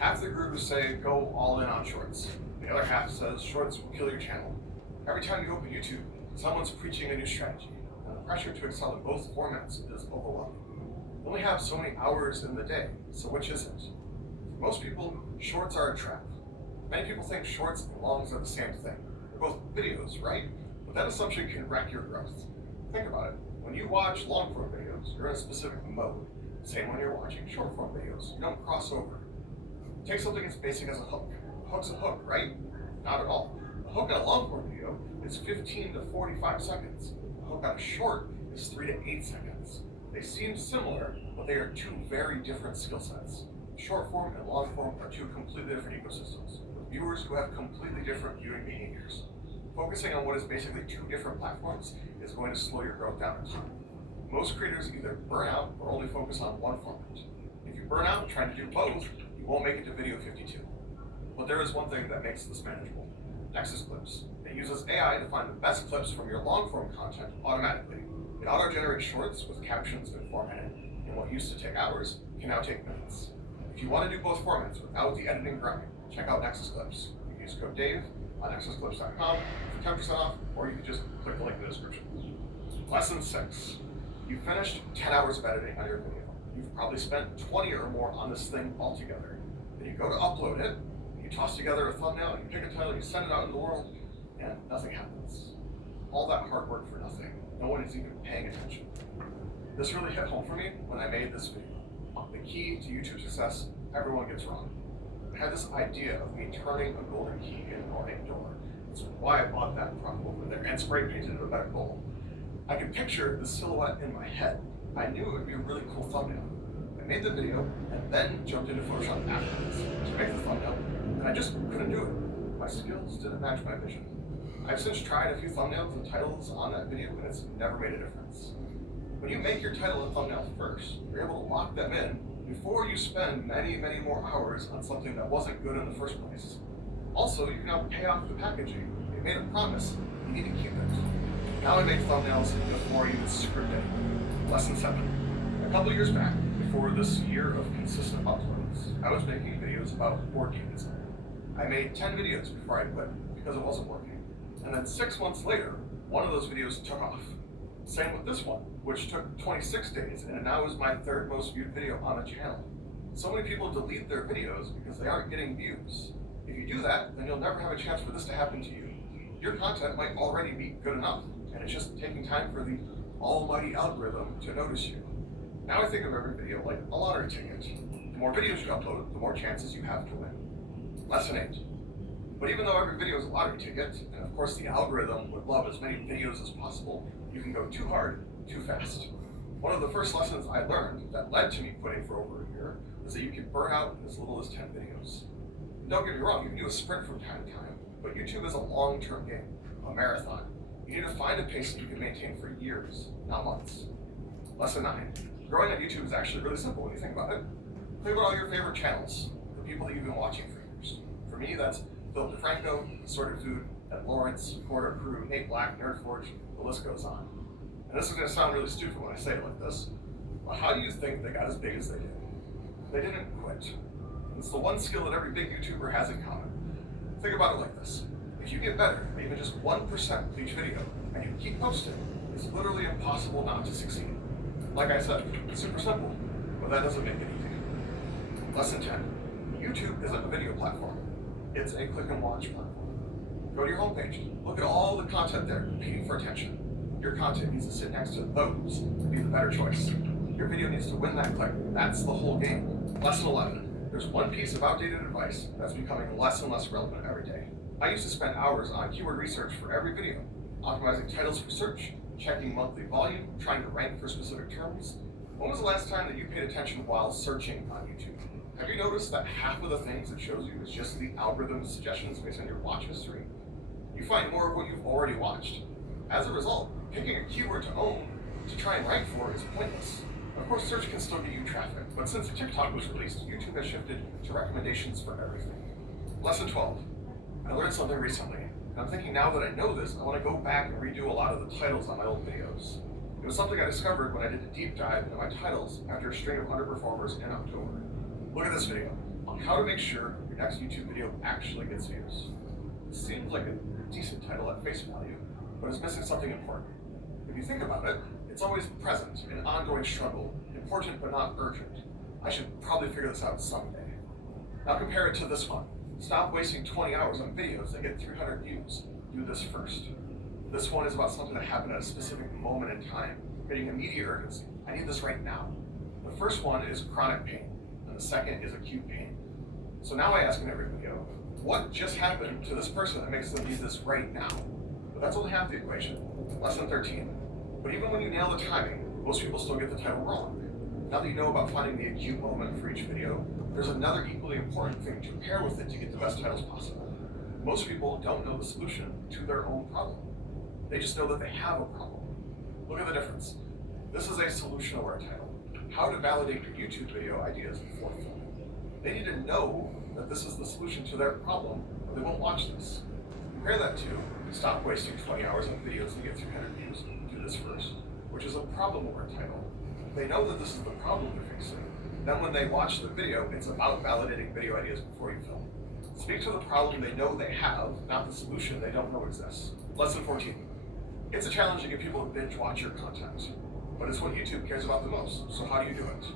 Half the gurus say go all in on shorts. The other half says shorts will kill your channel. Every time you open YouTube, someone's preaching a new strategy, and the pressure to excel in both formats is overwhelming. You only have so many hours in the day, so which is it? For most people, shorts are a trap. Many people think shorts and longs are the same thing. They're both videos, right? But that assumption can wreck your growth. Think about it. When you watch long form videos, you're in a specific mode. Same when you're watching short form videos. You don't cross over. Take something as basic as a hook. A hook's a hook, right? Not at all. A hook in a long form video is 15 to 45 seconds. A hook on a short is 3 to 8 seconds. They seem similar, but they are two very different skill sets. Short form and long form are two completely different ecosystems, with viewers who have completely different viewing behaviors. Focusing on what is basically two different platforms is going to slow your growth down in time. Most creators either burn out or only focus on one format. If you burn out trying to do both, you won't make it to video 52. But there is one thing that makes this manageable: Nexus Clips. It uses AI to find the best clips from your long form content automatically. It auto-generates shorts with captions and formatting, and what used to take hours can now take minutes. If you want to do both formats without the editing grind, check out Nexus Clips. You can use code DAVE on nexusclips.com for 10% off, or you can just click the link in the description. Lesson 6. You finished 10 hours of editing on your video. You've probably spent 20 or more on this thing altogether. Then you go to upload it, you toss together a thumbnail, you pick a title, you send it out in the world, and nothing happens. All that hard work for nothing. No one is even paying attention. This really hit home for me when I made this video. The key to YouTube success, everyone gets wrong. I had this idea of me turning a golden key in an ornate door. That's why I bought that prop over there and spray painted it a better gold. I could picture the silhouette in my head. I knew it would be a really cool thumbnail. I made the video and then jumped into Photoshop afterwards to make the thumbnail, and I just couldn't do it. My skills didn't match my vision. I've since tried a few thumbnails and titles on that video, and it's never made a difference. When you make your title and thumbnail first, you're able to lock them in before you spend many, many more hours on something that wasn't good in the first place. Also, you can now pay off the packaging. You made a promise, you need to keep it. Now I make thumbnails before you script it. Lesson 7. A couple years back, before this year of consistent uploads, I was making videos about board game design. I made 10 videos before I quit because it wasn't working. And then 6 months later, one of those videos took off. Same with this one, which took 26 days, and it now is my 3rd most viewed video on the channel. So many people delete their videos because they aren't getting views. If you do that, then you'll never have a chance for this to happen to you. Your content might already be good enough, and it's just taking time for the almighty algorithm to notice you. Now I think of every video like a lottery ticket. The more videos you upload, the more chances you have to win. Lesson 8. But even though every video is a lottery ticket, and of course the algorithm would love as many videos as possible, you can go too hard, too fast. One of the first lessons I learned that led to me quitting for over a year is that you can burn out in as little as 10 videos. And don't get me wrong, you can do a sprint from time to time, but YouTube is a long-term game, a marathon. You need to find a pace that you can maintain for years, not months. Lesson 9. Growing on YouTube is actually really simple when you think about it. Think about all your favorite channels, the people that you've been watching for years. For me, that's Philip DeFranco, Sorted Food, Ed Lawrence, Corridor Crew, Nate Black, Nerdforge, the list goes on. And this is going to sound really stupid when I say it like this, but how do you think they got as big as they did? They didn't quit. It's the one skill that every big YouTuber has in common. Think about it like this. If you get better at even just 1% with each video, and you keep posting, it's literally impossible not to succeed. Like I said, it's super simple, but that doesn't make it easy. Lesson 10. YouTube isn't a video platform. It's a click and watch platform. Go to your homepage, look at all the content there, competing for attention. Your content needs to sit next to those to be the better choice. Your video needs to win that click. That's the whole game. Lesson 11. There's one piece of outdated advice that's becoming less and less relevant every day. I used to spend hours on keyword research for every video, optimizing titles for search, checking monthly volume, trying to rank for specific terms. When was the last time that you paid attention while searching on YouTube? Have you noticed that half of the things it shows you is just the algorithm's suggestions based on your watch history? You find more of what you've already watched. As a result, picking a keyword to own to try and rank for is pointless. Of course, search can still get you traffic, but since TikTok was released, YouTube has shifted to recommendations for everything. Lesson 12. I learned something recently, and I'm thinking now that I know this, I want to go back and redo a lot of the titles on my old videos. It was something I discovered when I did a deep dive into my titles after a string of underperformers in October. Look at this video. on how to make sure your next YouTube video actually gets views. It seems like a decent title at face value, but it's missing something important. If you think about it, it's always present, an ongoing struggle, important but not urgent. I should probably figure this out someday. Now compare it to this one. Stop wasting 20 hours on videos that get 300 views. Do this first. This one is about something that happened at a specific moment in time, creating immediate urgency. I need this right now. The first one is chronic pain, and the second is acute pain. So now I ask in every video, what just happened to this person that makes them need this right now? But that's only half the equation. Lesson 13. But even when you nail the timing, most people still get the title wrong. Now that you know about finding the acute moment for each video, there's another equally important thing to pair with it to get the best titles possible. Most people don't know the solution to their own problem. They just know that they have a problem. Look at the difference. This is a solution-aware title. How to validate your YouTube video ideas before filming. They need to know that this is the solution to their problem, or they won't watch this. Compare that to stop wasting 20 hours on videos to get 300 views. Do this first, which is a problem-aware title. They know that this is the problem they're facing. Then when they watch the video, it's about validating video ideas before you film. Speak to the problem they know they have, not the solution they don't know exists. Lesson 14. It's a challenge to get people to binge watch your content, but it's what YouTube cares about the most, so how do you do it?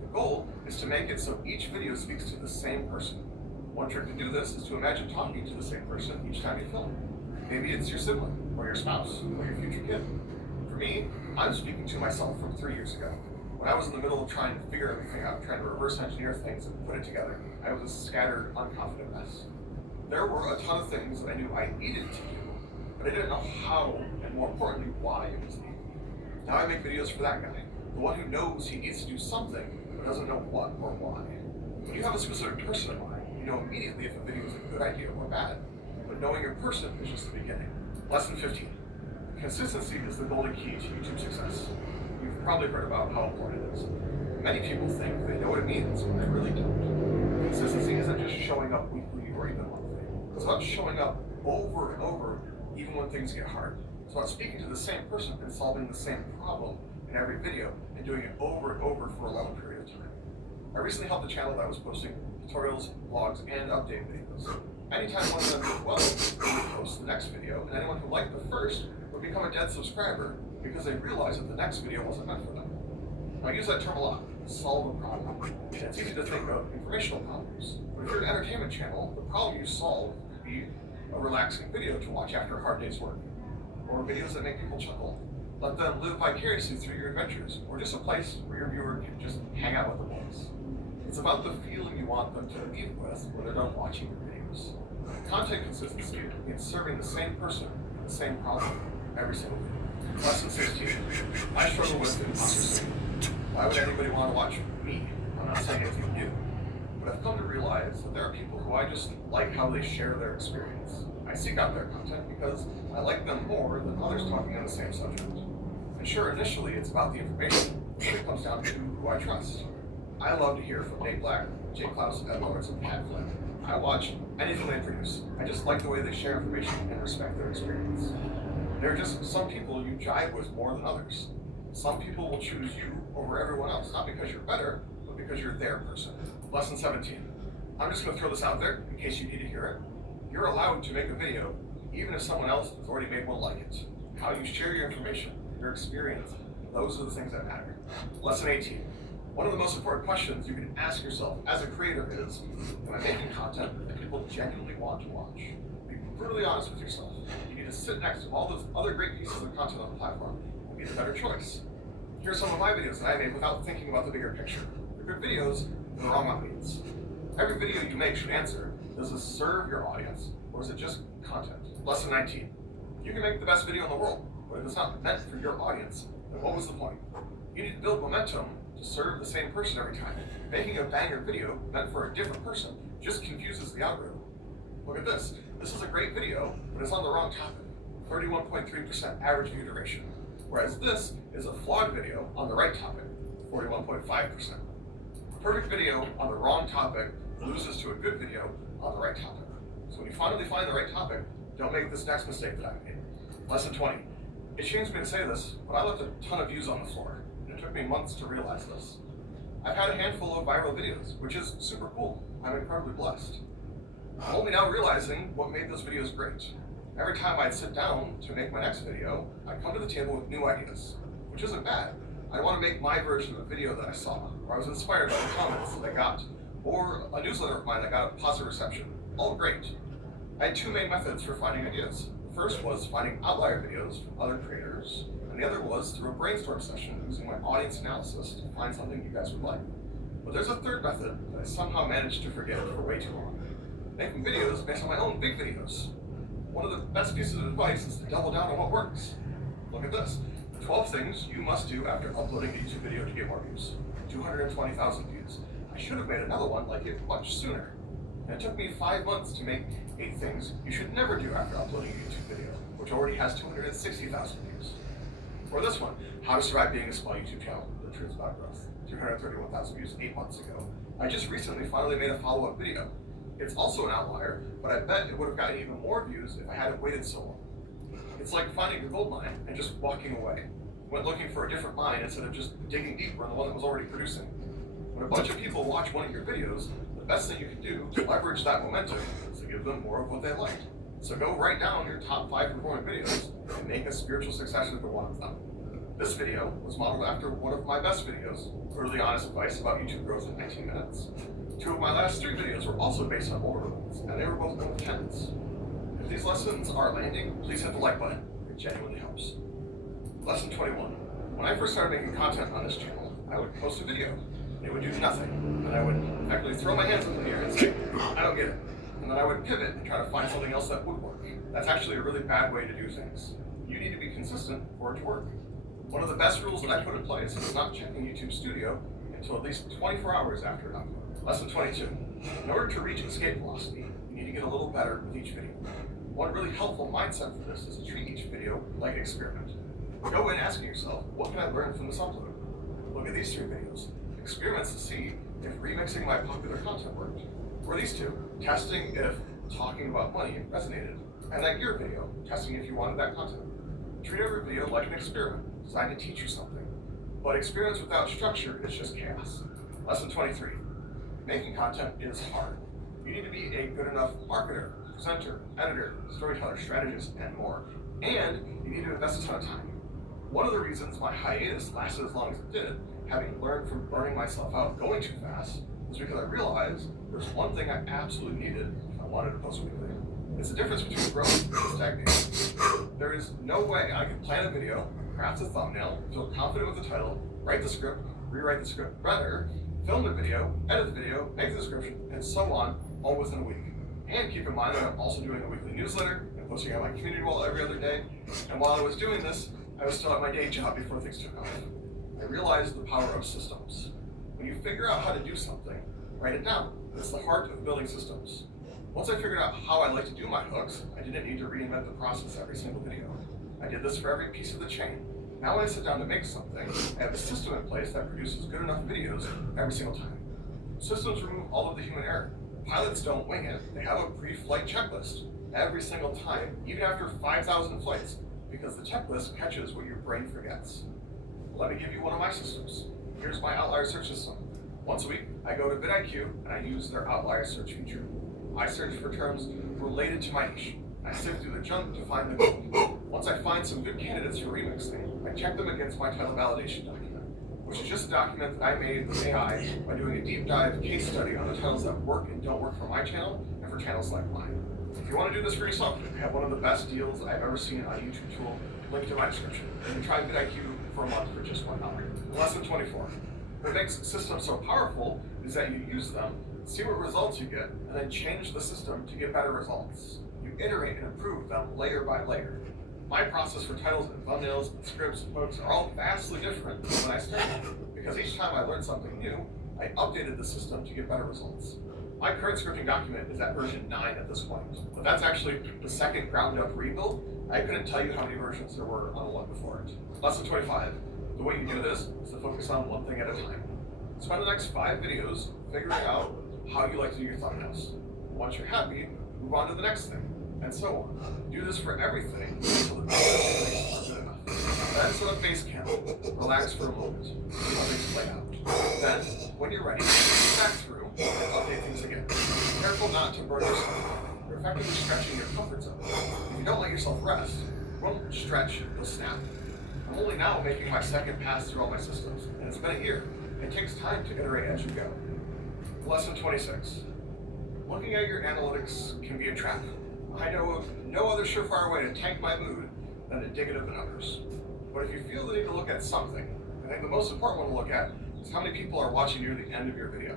The goal is to make it so each video speaks to the same person. One trick to do this is to imagine talking to the same person each time you film. Maybe it's your sibling, or your spouse, or your future kid. For me, I'm speaking to myself from 3 years ago. When I was in the middle of trying to figure everything out, trying to reverse engineer things and put it together, I was a scattered, unconfident mess. There were a ton of things that I knew I needed to do, but I didn't know how, and more importantly, why it was needed. Now I make videos for that guy, the one who knows he needs to do something, but doesn't know what or why. When you have a specific person in mind, you know immediately if a video is a good idea or bad, but knowing your person is just the beginning. Lesson 15. Consistency is the golden key to YouTube success. You've probably heard about how important it is. Many people think they know what it means when they really don't. Consistency isn't just showing up weekly or even monthly. It's about showing up over and over, even when things get hard. It's about speaking to the same person and solving the same problem in every video and doing it over and over for a long period of time. I recently helped a channel that was posting tutorials, vlogs, and update videos. Anytime one of them did well, they would post the next video, and anyone who liked the first would become a dead subscriber because they realized that the next video wasn't meant for them. I use that term a lot, solve a problem. It's easy to think of informational problems, but if you're an entertainment channel, the problem you solve could be a relaxing video to watch after a hard day's work, or videos that make people chuckle. Let them live vicariously through your adventures, or just a place where your viewer can just hang out with the boys. It's about the feeling you want them to leave with when they're done watching your videos. Content consistency means serving the same person the same problem every single video. Lesson 16. I struggle with imposter syndrome. Why would anybody want to watch me? I'm not saying anything new. But I've come to realize that there are people who I just like how they share their experience. I seek out their content because I like them more than others talking on the same subject. And sure, initially it's about the information, but it comes down to who I trust. I love to hear from Nate Black, Jay Klaus, Ed Lawrence, and Pat Flynn. I watch anything they produce. I just like the way they share information and respect their experience. There are just some people you jive with more than others. Some people will choose you over everyone else, not because you're better, but because you're their person. Lesson 17. I'm just going to throw this out there in case you need to hear it. You're allowed to make a video, even if someone else has already made one like it. How you share your information, your experience, those are the things that matter. Lesson 18. One of the most important questions you can ask yourself as a creator is, am I making content that people genuinely want to watch? Be brutally honest with yourself. You need to sit next to all those other great pieces of content on the platform and be the better choice. Here are some of my videos that I made without thinking about the bigger picture. They're good videos with the wrong audience. Every video you make should answer, does this serve your audience, or is it just content? Lesson 19. You can make the best video in the world, but if it's not meant for your audience, then what was the point? You need to build momentum to serve the same person every time. Making a banger video meant for a different person just confuses the algorithm. Look at this. This is a great video, but it's on the wrong topic. 31.3% average view duration. Whereas this is a flawed video on the right topic, 41.5%. A perfect video on the wrong topic loses to a good video on the right topic. So when you finally find the right topic, don't make this next mistake that I made. Lesson 20. It shames me to say this, but I left a ton of views on the floor. It took me months to realize this. I've had a handful of viral videos, which is super cool. I'm incredibly blessed. I'm only now realizing what made those videos great. Every time I'd sit down to make my next video, I'd come to the table with new ideas, which isn't bad. I want to make my version of a video that I saw, or I was inspired by the comments that I got, or a newsletter of mine that got a positive reception. All great. I had two main methods for finding ideas. The first was finding outlier videos from other creators, and the other was through a brainstorm session using my audience analysis to find something you guys would like. But there's a third method that I somehow managed to forget for way too long. Making videos based on my own big videos. One of the best pieces of advice is to double down on what works. Look at this. 12 things you must do after uploading a YouTube video to get more views. 220,000 views. I should have made another one like it much sooner. And it took me 5 months to make 8 things you should never do after uploading a YouTube video, which already has 260,000 views. Or this one, how to survive being a small YouTube channel, the truth about growth. 331,000 views 8 months ago. I just recently finally made a follow-up video. It's also an outlier, but I bet it would have gotten even more views if I hadn't waited so long. It's like finding a gold mine and just walking away. Went looking for a different mine instead of just digging deeper in the one that was already producing. When a bunch of people watch one of your videos, the best thing you can do to leverage that momentum is to give them more of what they like. So go write down your top 5 performing videos and make a spiritual successor to one of them. This video was modeled after one of my best videos, brutally honest advice about YouTube growth in 19 minutes. 2 of my last 3 videos were also based on older ones, and they were both in the tens. If these lessons are landing, please hit the like button. It genuinely helps. Lesson 21. When I first started making content on this channel, I would post a video, and it would do nothing. And I would effectively throw my hands up in the air and say, I don't get it. And then I would pivot and try to find something else that would work. That's actually a really bad way to do things. You need to be consistent for it to work. One of the best rules that I put in place is not checking YouTube Studio until at least 24 hours after an upload. Lesson 22. In order to reach escape velocity, you need to get a little better with each video. One really helpful mindset for this is to treat each video like an experiment. Go in asking yourself, what can I learn from this upload? Look at these 3 videos. Experiments to see if remixing my popular content worked. Or these 2, testing if talking about money resonated. And that gear video, testing if you wanted that content. Treat every video like an experiment, designed to teach you something. But experiments without structure is just chaos. Lesson 23. Making content is hard. You need to be a good enough marketer, presenter, editor, storyteller, strategist, and more. And you need to invest a ton of time. One of the reasons my hiatus lasted as long as it did, having learned from burning myself out going too fast, was because I realized there's one thing I absolutely needed if I wanted to post weekly. It's the difference between growth and stagnation. There is no way I could plan a video, craft a thumbnail, feel confident with the title, write the script, rewrite the script better, film the video, edit the video, make the description, and so on, all within a week. And keep in mind that I'm also doing a weekly newsletter and posting on my community wall every other day. And while I was doing this, I was still at my day job before things took off. I realized the power of systems. When you figure out how to do something, write it down. It's the heart of building systems. Once I figured out how I like to do my hooks, I didn't need to reinvent the process every single video. I did this for every piece of the chain. Now when I sit down to make something, I have a system in place that produces good enough videos every single time. Systems remove all of the human error. Pilots don't wing it. They have a pre-flight checklist every single time, even after 5,000 flights, because the checklist catches what your brain forgets. Let me give you one of my systems. Here's my outlier search system. Once a week, I go to vidIQ and I use their outlier search feature. I search for terms related to my niche. I sift through the junk to find the gold. Once I find some good candidates for remixing, I check them against my title validation document, which is just a document that I made with AI by doing a deep dive case study on the titles that work and don't work for my channel and for channels like mine. If you want to do this for yourself, I have one of the best deals I've ever seen on a YouTube tool linked in my description. You can try vidIQ for a month for just $1. Lesson 24. What makes systems so powerful is that you use them, see what results you get, and then change the system to get better results. You iterate and improve them layer by layer. My process for titles and thumbnails and scripts and hooks are all vastly different than when I started, because each time I learned something new, I updated the system to get better results. My current scripting document is at version 9 at this point, but that's actually the second ground-up rebuild. I couldn't tell you how many versions there were on the one before it. Lesson 25. The way you do this is to focus on one thing at a time. Spend the next 5 videos figuring out how you like to do your thumbnails. Once you're happy, move on to the next thing, and so on. Do this for everything until the videos are good enough. Then set up base camp. Relax for a moment. See how things play out. Then, when you're ready, go back through and update things again. Careful not to burn yourself. You're effectively stretching your comfort zone. If you don't let yourself rest, you won't stretch, you'll snap. I'm only now making my second pass through all my systems, and it's been a year. It takes time to iterate as you go. Lesson 26. Looking at your analytics can be a trap. I know of no other surefire way to tank my mood than to dig into the numbers. But if you feel the need to look at something, I think the most important one to look at is how many people are watching near the end of your video.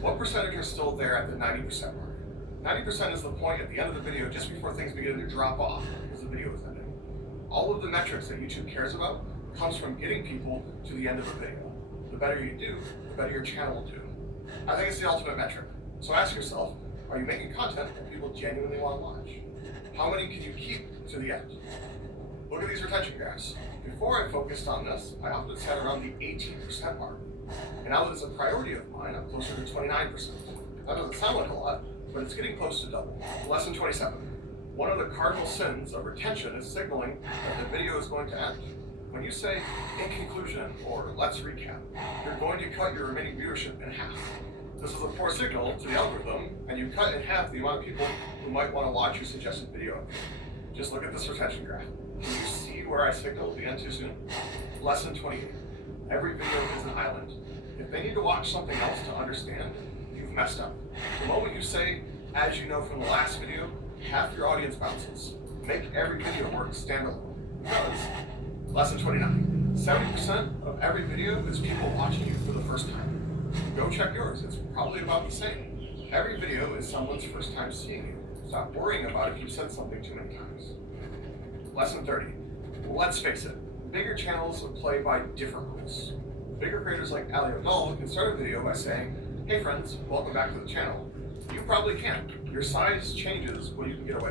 What percentage are still there at the 90% mark? 90% is the point at the end of the video just before things begin to drop off because the video is ending. All of the metrics that YouTube cares about comes from getting people to the end of the video. The better you do, the better your channel will do. I think it's the ultimate metric. So ask yourself, are you making content that people genuinely want to watch? How many can you keep to the end? Look at these retention graphs. Before I focused on this, I often sat around the 18% mark. And now that it's a priority of mine, I'm closer to 29%. That doesn't sound like a lot, but it's getting close to double. Lesson 27. One of the cardinal sins of retention is signaling that the video is going to end. When you say, in conclusion, or let's recap, you're going to cut your remaining viewership in half. This is a poor signal to the algorithm, and you cut in half the amount of people who might want to watch your suggested video. Just look at this retention graph. Can you see where I signaled the end too soon? Lesson 28. Every video is an island. If they need to watch something else to understand, you've messed up. The moment you say, as you know from the last video, half your audience bounces. Make every video work standalone. Because, lesson 29, 70% of every video is people watching you for the first time. Go check yours, it's probably about the same. Every video is someone's first time seeing you. Stop worrying about if you've said something too many times. Lesson 30, let's face it, bigger channels play by different rules. Bigger creators like Ali Abdaal can start a video by saying, hey friends, welcome back to the channel. You probably can't. Your size changes what you can get away